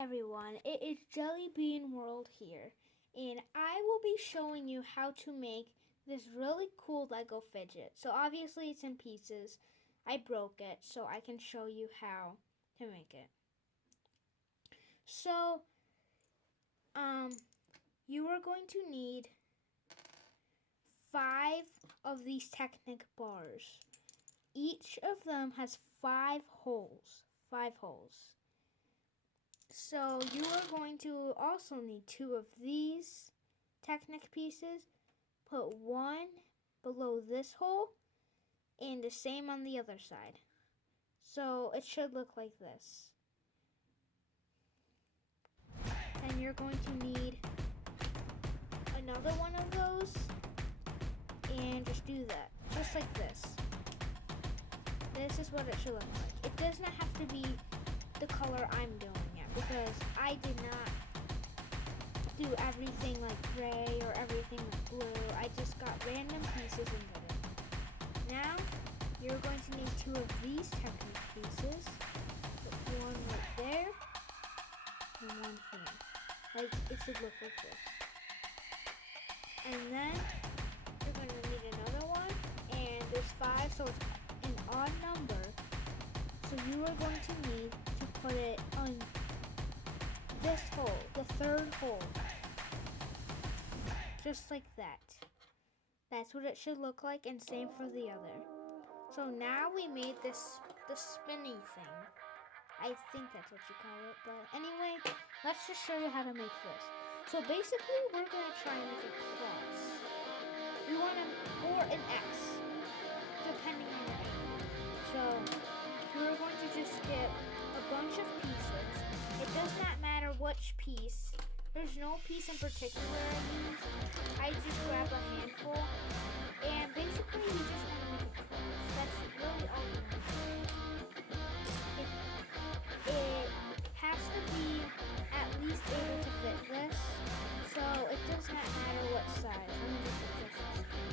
Everyone, it is Jelly Bean World here, and I will be showing you how to make this really cool Lego fidget. So obviously it's in pieces. I broke it, so I can show you how to make it. So, you are going to need 5 of these Technic bars. Each of them has 5 holes. 5 holes. So you are going to also need 2 of these Technic pieces. Put one below this hole and the same on the other side. So it should look like this. And you're going to need another one of those and just do that. Just like this. This is what it should look like. It does not have to be the color I'm doing it because I did not do everything like gray or everything like blue. I just got random pieces and did it. Now you're going to need 2 of these Technic pieces. Put one right there and one here. Like it should look like this. And then you're going to need another one, and there's 5, so it's an odd number. So you are going to need to put it on this hole, the 3rd hole. Just like that. That's what it should look like, and same for the other. So now we made the spinny thing. I think that's what you call it, but anyway, let's just show you how to make this. So basically, we're going to try and make a cross. We want or an X, depending on your angle. So we're going to just get a bunch of pieces. It does not matter which piece. There's no piece in particular I use. I just grab a handful, and basically you just want to make a cross. That's really all you want to do. It has to be at least able to fit this, so it does not matter what size. Let me just adjust this.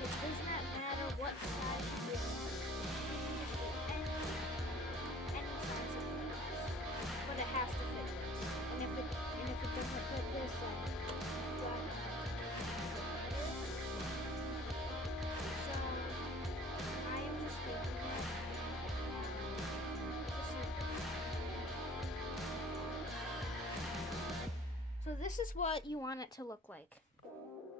It does not matter what size you do. Any size of this, but it has to fit this. And if it doesn't fit this, then so I am just making it. So this is what you want it to look like.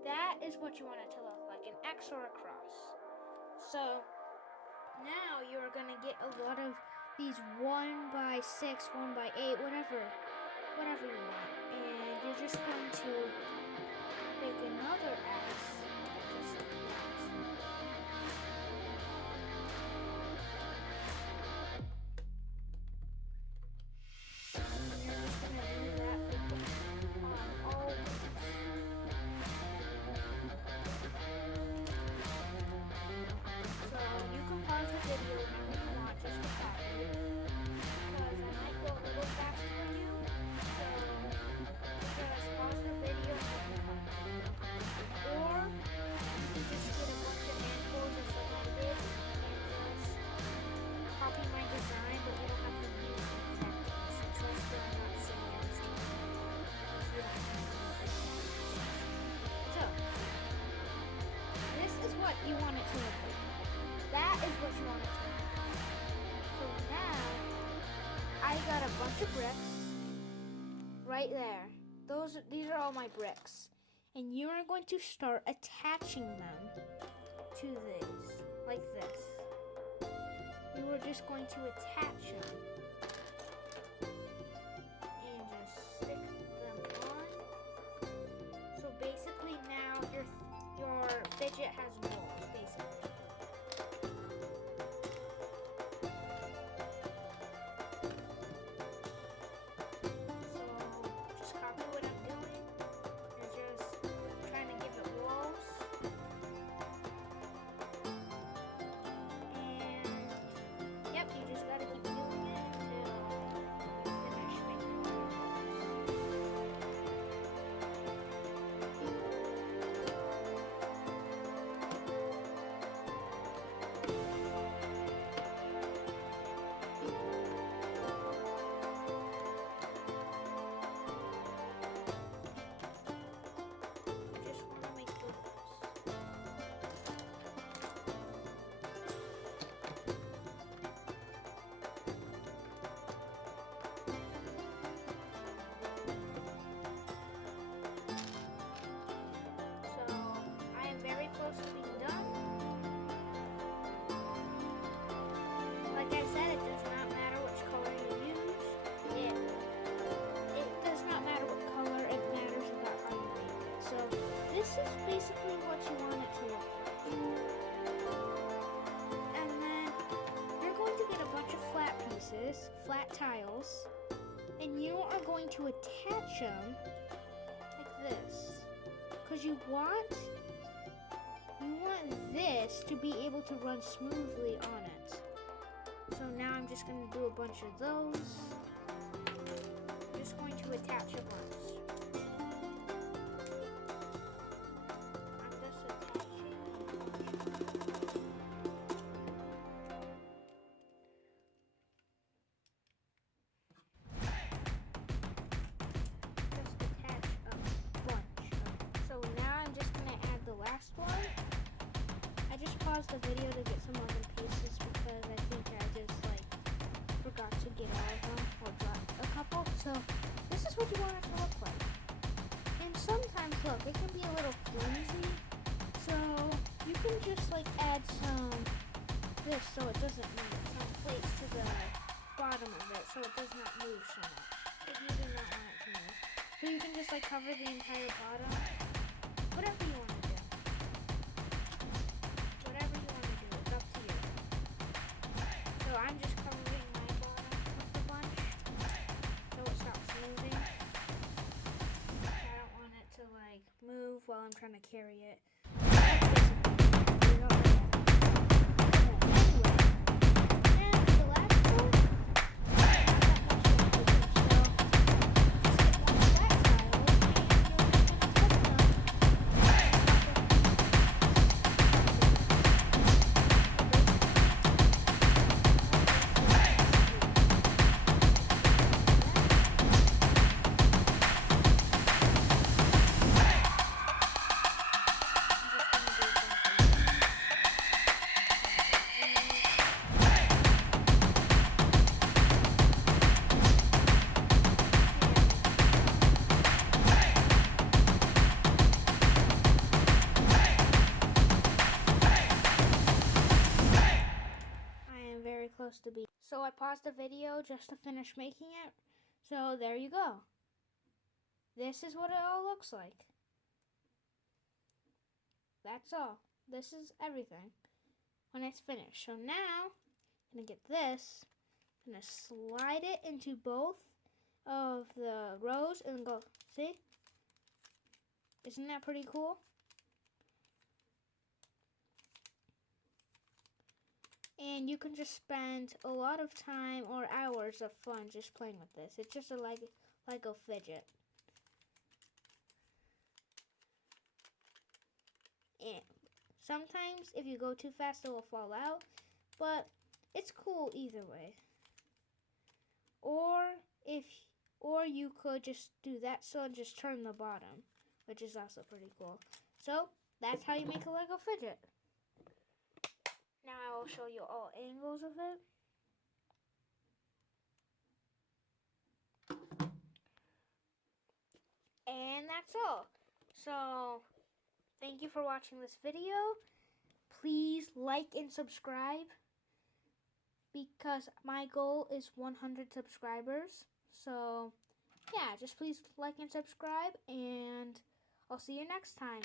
That is what you want it to look like, an X or a cross. So now you're going to get a lot of these 1x6, 1x8, whatever you want. And you're just going to make another X. Just like that. And you're just going to do that for all of these. So you can pause the video whenever you want just to copy it, because I might go a little fast for you. So just pause the video and copy it. Or you can just get a bunch of handfuls just like I did and just copy my design, but you don't have to use the exact pieces. That's what I'm not saying I was doing. So this is what you want it to look like. That is what you want it to look like. So now, I got a bunch of bricks right there. These are all my bricks. And you are going to start attaching them to these, like this. You are just going to attach them. And just stick them on. So basically now your fidget has molds, basically. You just gotta keep doing it until you finish making it. is basically what you want it to look like. And then you're going to get a bunch of flat pieces, flat tiles, and you are going to attach them like this. Because you want this to be able to run smoothly on it. So now I'm just going to do a bunch of those. I'm just going to attach a bunch. I'm just attaching. Just attach a bunch. So now I'm just going to add the last one. I just paused the video to get some other pieces because I think I just forgot to get all of them or dropped a couple. So this is what you want it to look like. And sometimes, look, it can be a little flimsy. So you can just add some this so it doesn't move. Some plates to the bottom of it so it does not move so much. If you do not want it to move. So you can just cover the entire bottom. Whatever you want to do. Whatever you want to do, it's up to you. So I'm just covering my bottom with a bunch so it stops moving. I don't want it to move while I'm trying to carry it. Close to be. So I paused the video just to finish making it. So there you go. This is what it all looks like. That's all. This is everything when it's finished. So now I'm going to get this. I'm going to slide it into both of the rows and go, see? Isn't that pretty cool? And you can just spend a lot of time or hours of fun just playing with this. It's just a Lego Fidget. And sometimes if you go too fast it will fall out, but it's cool either way. Or you could just do that so and just turn the bottom, which is also pretty cool. So that's how you make a Lego Fidget. Now I will show you all angles of it. And that's all. So, thank you for watching this video. Please like and subscribe because my goal is 100 subscribers. So, yeah, just please like and subscribe and I'll see you next time.